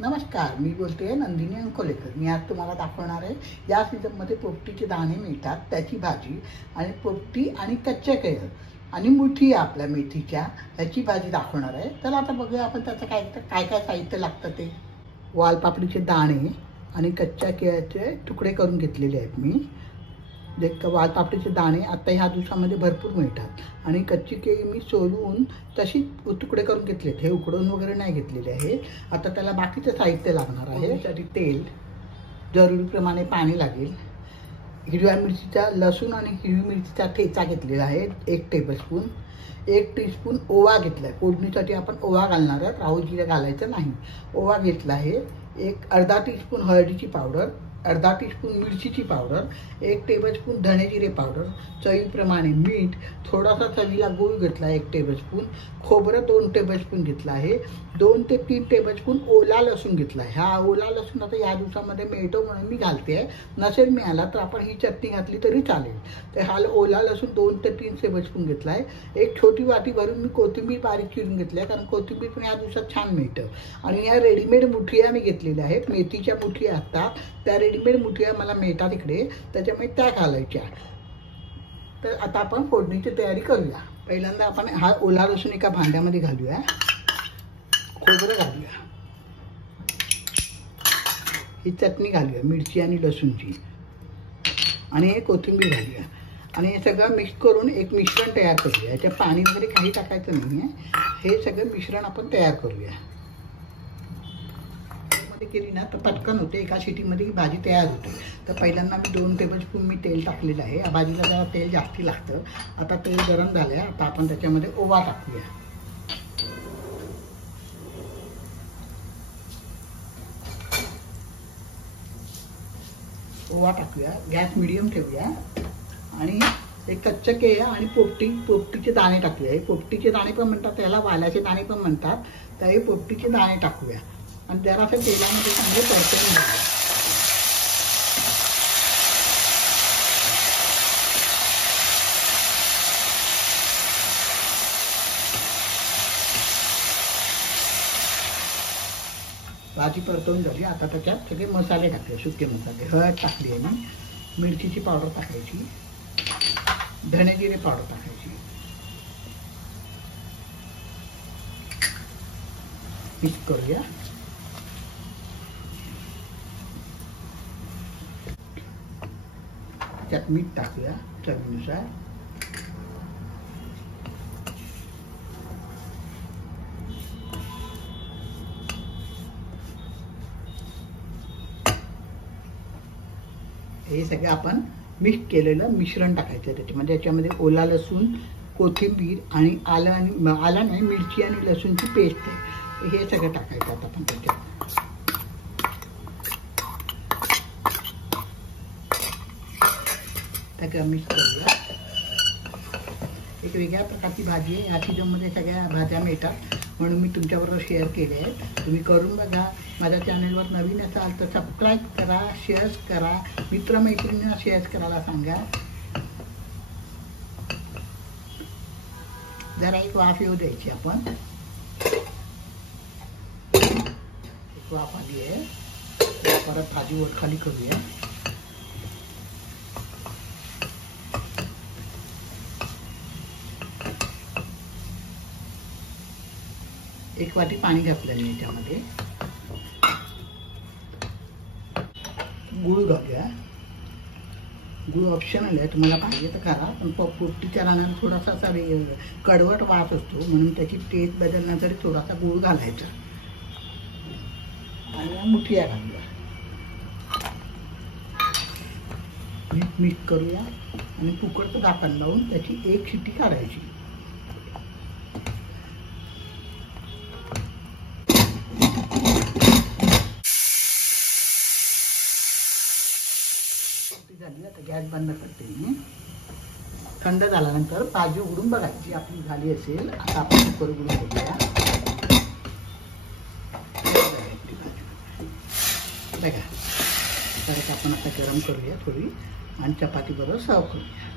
नमस्कार, मी बोलते नंदिनी अंकोलेकर। मी आज तुम्हाला दाखवणार आहे या सीझनमध्ये पोपटीचे दाणे मिळतात त्याची भाजी आणि पोपटी आणि कच्चे केळ आणि मुठी आपल्या मेथीच्या ह्याची भाजी दाखवणार आहे। तर आता बघूया आपण त्याचं काय काय साहित्य लागतं ते। वालपापडीचे दाणे आणि कच्च्या केळाचे तुकडे करून घेतलेले आहेत मी। वालपापडीचे दाणे आता ह्या दिवसामध्ये भरपूर मिळतात आणि कच्ची केळी मी सोलून तशी तुकडे करून घेतलेत। हे उकडून वगैरे नाही घेतलेले आहे। आता त्याला बाकीचं साहित्य लागणार आहे। त्यासाठी तेल, जरुरीप्रमाणे पाणी लागेल। हिरव्या मिरचीचा, लसूण आणि हिरवी मिरचीचा ठेचा घेतलेला आहे 1 टेबलस्पून। 1 टीस्पून ओवा घेतला आहे। फोडणीसाठी आपण ओवा घालणार आहोत, राहू जिरे घालायचं नाही। ओवा घेतला आहे। अर्धा टीस्पून हळदीची पावडर, अर्धा टीस्पून मिरचीची पावडर, 1 टेबलस्पून धणे जिरे पावडर, चवीप्रमाणे मीठ, थोडासा चवीला गूळ घेतला 1 टेबलस्पून, खोबरं 2 टेबलस्पून घेतला आहे, 2 ते 3 टेबलस्पून ओला लसूण घेतला आहे। हा ओला लसूण आता या दिवसामध्ये मिळतो म्हणून मी घालते आहे। नसेल मिळाला तर आपण ही चटणी घातली तरी चालेल। तर हा ओला लसूण 2 ते 3 टेबलस्पून घेतला आहे। 1 छोटी वाटी भरून मी कोथिंबीर बारीक चिरून घेतली आहे, कारण कोथिंबीर पण या दिवसात छान मिळतं। आणि या रेडीमेड मुठिया मी घेतलेल्या आहेत, मेथीच्या मुठिया असतात त्या रेडीमेड मुठिया मला मिळतात इकडे, त्याच्यामुळे त्या घालायच्या। तर आता आपण फोडणीची तयारी करूया। पहिल्यांदा आपण हा ओला लसूण एका भांड्यामध्ये घालूया, खोबरं घालूया, ही चटणी घालूया मिरची आणि लसूणची, आणि हे कोथिंबीर घालूया आणि हे सगळं मिक्स करून एक मिश्रण तयार करूया। याच्यात पाणी वगैरे काही टाकायचं नाही आहे। हे सगळं मिश्रण आपण तयार करूया। केली ना तर पटकन होते, एका शिटीमध्ये ही भाजी तयार होते। तर पहिल्यांदा मी 2 टेबलस्पून मी तेल टाकलेलं आहे। या भाजीला जरा तेल जास्ती लागतं। आता तेल गरम झालं आहे, आता आपण त्याच्यामध्ये ओवा टाकूया। ओवा टाकूया, गॅस मिडियम ठेवूया आणि एक कच्चे केळं आणि पोपटीचे दाणे टाकूया। हे पोपटीचे दाणे पण म्हणतात, त्याला वालाचे दाणे पण म्हणतात। तर हे पोपटीचे दाणे टाकूया आणि जरासं तेलामध्ये चांगले परतून घ्यावे। भाजी परतवून झाली, आता त्याच्यात सगळे मसाले टाकले, सुके मसाले। हळद टाकली आहे मी, मिरचीची पावडर टाकायची, धणे जिरे पावडर टाकायची, मिक्स करूया। त्यात मीठ टाकूया चवीनुसार, हे सगळं आपण मिक्स केलेलं मिश्रण टाकायचं त्याच्यामध्ये। याच्यामध्ये ओला लसूण, कोथिंबीर आणि आला नाही मिरची आणि लसूणची पेस्ट आहे, हे सगळं टाकायचं आता आपण त्याच्यात। सगळं मिक्स करूया। एक वेगळ्या प्रकारची भाजी आहे। या सीझनमध्ये सगळ्या भाज्या मिळतात म्हणून मी तुमच्याबरोबर शेअर केले आहेत। तुम्ही करून बघा। माझ्या चॅनलवर नवीन असाल तर सबस्क्राईब करा, शेअर करा, मित्रमैत्रिणींना शेअर करायला सांगा। जरा एक वाफ येऊ द्यायची आपण, एक वाफ आली आहे, परत भाजी वर खाली करूया। एक वाटी पाणी घातलेलं आहे याच्यामध्ये, गूळ घालूया। गूळ ऑप्शनल आहे, तुम्हाला पाहिजे तर करा, पण पोपटीच्या रानाला थोडासा कडवट वास असतो म्हणून त्याची टेस्ट बदलण्यासाठी थोडासा गूळ घालायचा। आणि मुठिया घालूया, मिक्स करूया आणि कुकरचं झाकण लावून त्याची 1 शिटी काढायची। झाली, आता गॅस बंद करते मी। थंड झाल्यानंतर भाजी उघडून बघायची, आपली झाली असेल। आता आपण कुकर उघडून बघूया, बघा। परत आपण आता गरम करूया थोडी आणि चपाती बरोबर सर्व करूया।